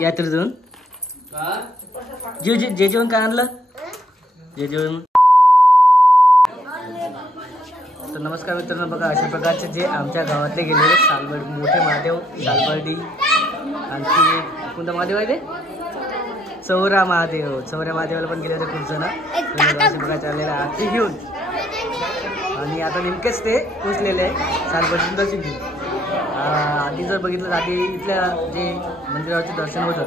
यात्रेतून जे जेवण काय आणलं जे जेवण. तर नमस्कार मित्रांनो, बघा अशा प्रकारचे जे आमच्या गावातले गेलेले सालबर्डी मोठे महादेव, सालबर्डी, आणखी कोणता महादेव आहे ते चौरा महादेव. चौऱ्या महादेवाला पण गेले होते खूप जण. अशा प्रकारचे आलेले आरती घेऊन आणि आता नेमकेच ते पोचलेले आहे सालबर्डी दर्शन घेऊन. आधी जर बघितलं तर आधी इथल्या जे मंदिरावरचे दर्शन होतं,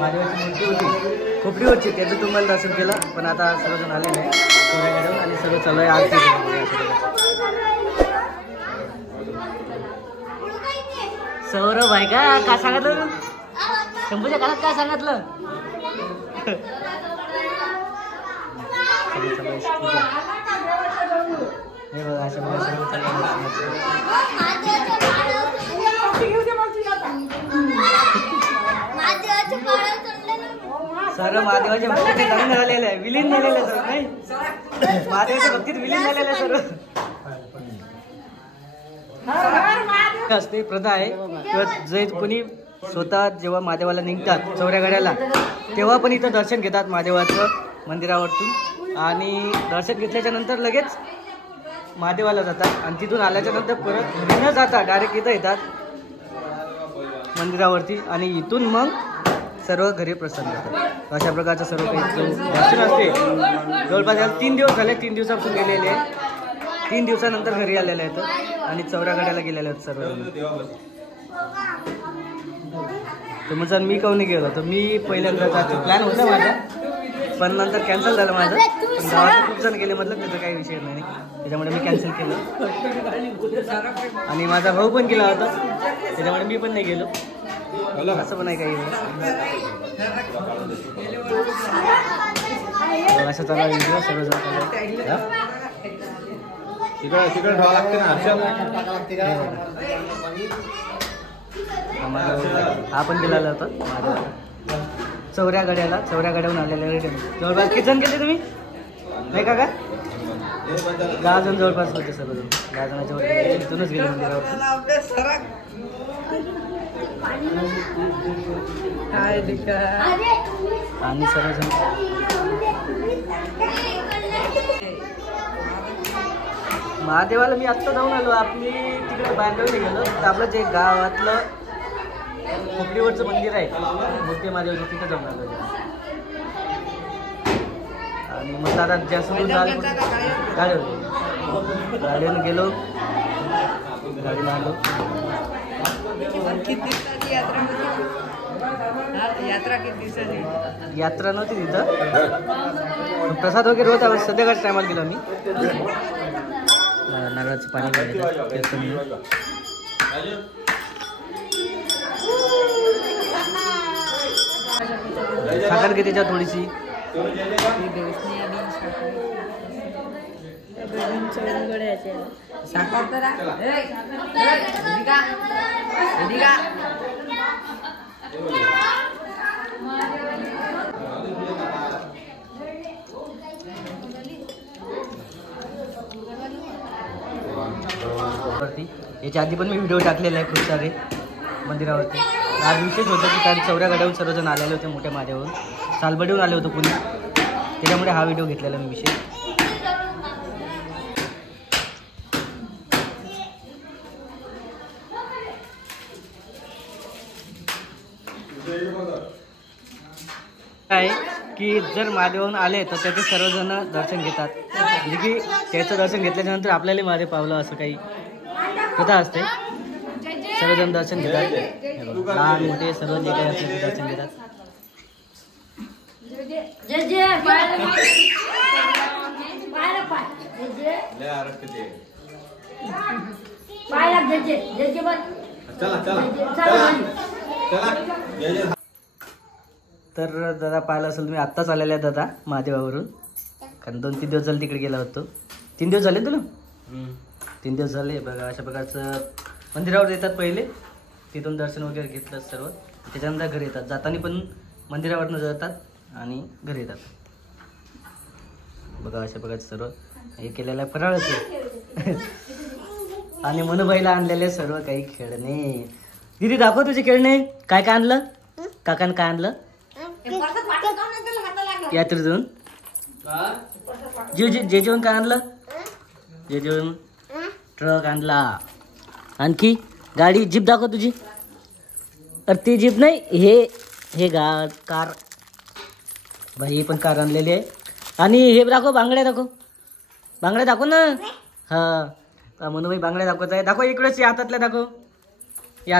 महादेवाची मूर्ती होती खोपडीवरची, त्याचं तुम्हाला दर्शन केलं. पण आता सर्वजण आलेले आहे चौऱ्याकडून आणि सर्व चालू आहे आरती. सौरभ आहे का? काय सांगितलं शंभूच्या कानात? काय सांगितलं? हे बघा अशा सर्व महादेवाच्या भक्तीत लग्न झालेलं आहे, विलीन झालेलं आहे सर्व. नाही महादेवाच्या भक्तीत विलीन झालेलं आहे सर्व. असते प्रथा आहे किंवा जे कोणी स्वतः जेव्हा महादेवाला निघतात चौऱ्या गड्याला, तेव्हा पण इथं दर्शन घेतात महादेवाचं मंदिरावरतून. आणि दर्शन घेतल्याच्या नंतर लगेच महादेवाला जातात आणि तिथून आल्याच्या नंतर परत घरी न जाता डायरेक्ट इथं येतात मंदिरावरती आणि इथून मग सर्व घरी प्रसन्न होतात. अशा प्रकारचं सर्व काही दर्शन असते. जवळपास याला 3 दिवस झाले, 3 दिवसापासून गेलेले. 3 दिवसानंतर घरी आलेले आहेत आणि चौऱ्यागड्याला गेलेले आहेत सर्व. तर मग मी काहून नाही गेलो, तर मी पहिल्यांदा जायचं प्लॅन होता माझा, पण नंतर कॅन्सल झालं माझं. गावात खूप जण गेले म्हटलं, त्याचा काही विषय नाही, त्याच्यामुळे मी कॅन्सल केलं. आणि माझा भाऊ पण गेला होता, त्याच्यामुळे मी पण नाही गेलो. असं पण आहे काही. असं चालू व्हिडिओ सर्वजण हा पण गेलेला होता माझ्या चौऱ्या गड्याहून आलेल्या. जवळपास किती जण गेले तुम्ही? नाही का? 10 जण जवळपास होते सर्वजण. 10 जणांच्या वर इथूनच गेले मंदिरावर. आणि सर्वजण महादेवाला मी आत्ता जाऊन आलो. आपली तिकडे बांधवली गेलो तर आपलं जे गावातलं खोपडीवरचं मंदिर आहे मोठे महादेवाचं, तिथं जाऊन आलो. आणि मग आता जास्त गाडीनं गेलो, गाडीला आलो. यात्रा नव्हती तिथं, प्रसाद वगैरे होता. संध्याकाळच्या टायमाला गेलो आम्ही. नारळाचं पाणी साखर घे त्याच्यात थोडीशी. याच्या आधी पण मी व्हिडिओ टाकलेला आहे खूप सारे मंदिरावरती. आज विशेष होतं की कारण चौऱ्या गड्याहून सर्वजण आलेले होते, मोठ्या महादेवाहून, सालबर्डीहून आले होते पुणे, त्याच्यामुळे हा व्हिडिओ घेतलेला मी विशेष. आहे की जर महादेवाहून आले तर त्याचे सर्वजण दर्शन घेतात, म्हणजे की त्याचं दर्शन घेतल्यानंतर आपल्याला महादेव पावलं असं काही प्रथा असते. सर्वजण दर्शन घेतात, लहान मोठे सर्व जे काही असते ते दर्शन घेतात. तर दादा पाहिलं असेल तुम्ही, आत्ताच आलेला आहे दादा महादेवावरून, कारण 2-3 दिवस झाले तिकडे गेला होतो. 3 दिवस झाले तुला? 3 दिवस झाले. बघा अशा प्रकारचं मंदिरावर येतात पहिले, तिथून दर्शन वगैरे घेतलं सर्व, त्याच्यानंतर घरी येतात. जाताना पण मंदिरावरनं जातात आणि घरी येतात. बघा अशा प्रकारचं सर्व हे केलेलं आहे फराळाचं. आणि मनुबाईला आणलेले सर्व काही खेळणे. दीदी दाखव तुझे खेळणे, काय काय आणलं? काकान काय आणलं यात्रेतून? जे जेवण काय आणलं? जे जेवण ट्रक आणला. आणखी गाडी जीप दाखव तुझी. अरे ती जीप नाही, हे कार भाई, ही पण कार आणलेली आहे. आणि हे दाखव, बांगड्या दाखव ना. हा मनूभाई बांगड्या दाखवत आहे. दाखव इकडेच, या हातातल्या दाखव, या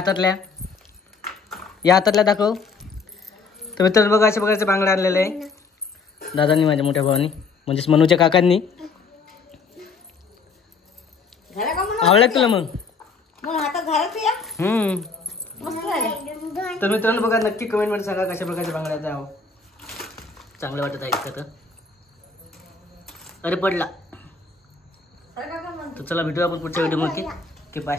हातातल्या दाखव. तर मित्रांनो बघा, अशा प्रकारचे बांगड्या आणलेले आहे दादांनी, माझ्या मोठ्या भावानी, म्हणजेच मनूच्या काकांनी. आवडलं तुला मग? तर मित्रांनो बघा, नक्की कमेंट मध्ये सांगा कशा प्रकारच्या बांगड्या आहो. चांगलं वाटत आहे का? तर अरे पडला. तर चला भेटूया आपण पुढच्या व्हिडिओ मध्ये. बाय.